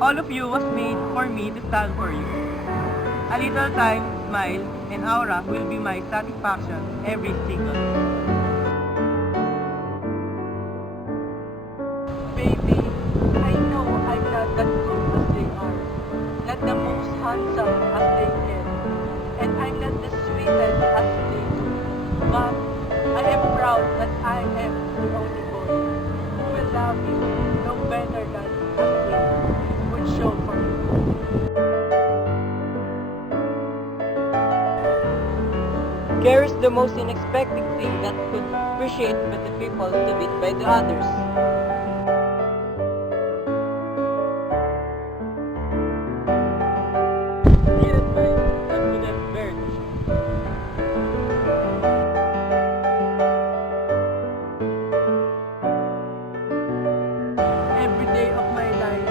All of you was made for me to stand for you. A little time, smile, and aura will be my satisfaction every single day. Baby, I know I'm not that good as they are, not the most handsome as they can, and I'm not the sweetest as they do. But I am proud that I am the only boy who will love you no better than as they would show for you. Care is the most unexpected thing that could appreciate by the people to be by the others. Needed by that would have burned. Every day of my life,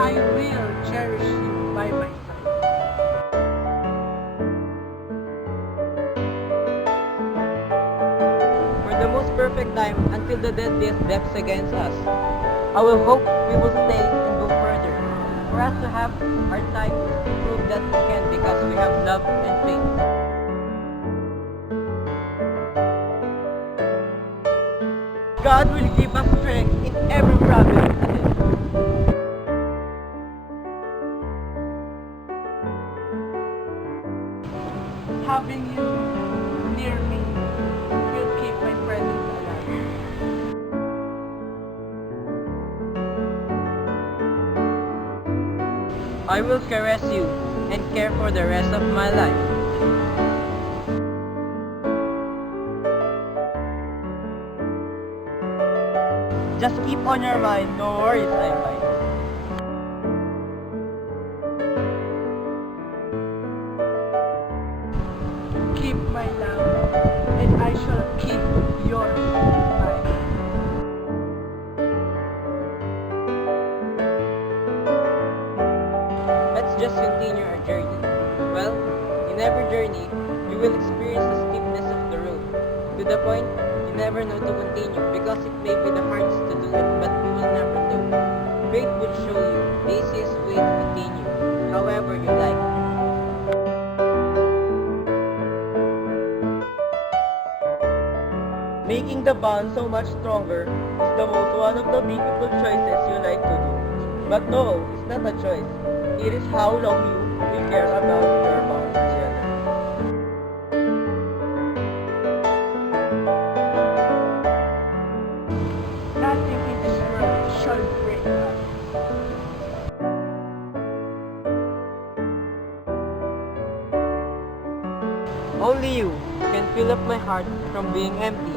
I will cherish you by my side. For the most perfect time until the deadliest depths against us, I will hope we will stay and go further. For us to have our time to prove that we can because we have love and faith. God will give us strength in every problem ahead. Having you near me will keep my presence alive. I will caress you and care for the rest of my life. Just keep on your mind, no worries, I'm mine. Keep my love, and I shall keep yours mine. Let's just continue our journey. Well, in every journey, you will experience the steepness of the road, to the point you never know to continue because it may be the hardest to do it, but you will never know. Fate would show you the easiest way to continue, however you like. Making the bond so much stronger is the most one of the beautiful choices you like to do. But no, it's not a choice. It is how long you will care about your bond together. Nothing in this world shall break us. Only you can fill up my heart from being empty.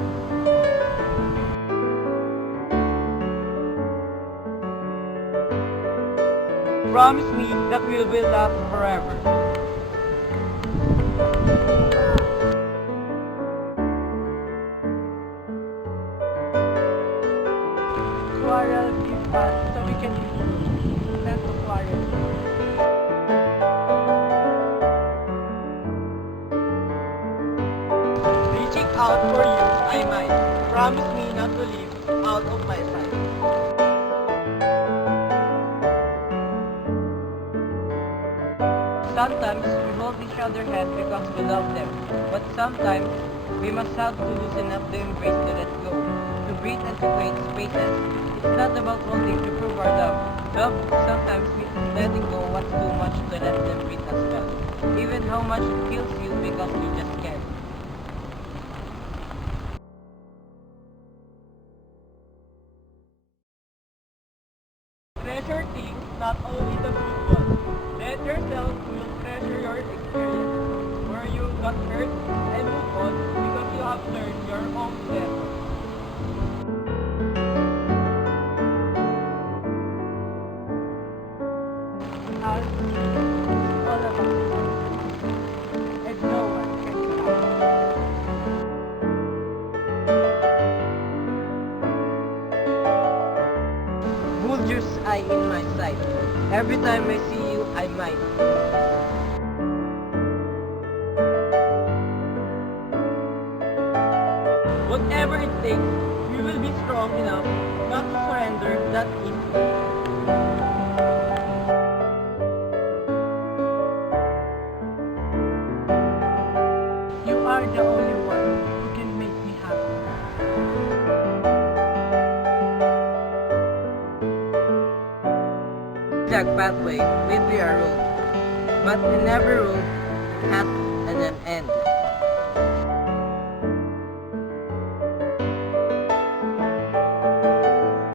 Promise me that we will last forever. Quarrel give us so we can improve, not to quarrel. Reaching out for you, I might. Promise me not to leave out of my sight. Sometimes we hold each other's hand because we love them, but sometimes we must have to loosen up the embrace to let go, to breathe and to create spaces. It's not about wanting to prove our love. Love sometimes means letting go what's too much to let them breathe as well, even how much it kills you because you just can't. Treasure things, not only the good ones. Let yourself will treasure your experience, where you got hurt and move on because you have learned your own lesson. Us is all about us, and no one can stop us. Bull's eye in my sight. Every time I see you, I might. Whatever it takes, we will be strong enough not to surrender that easily. zigzag pathway will be a road, but in every road has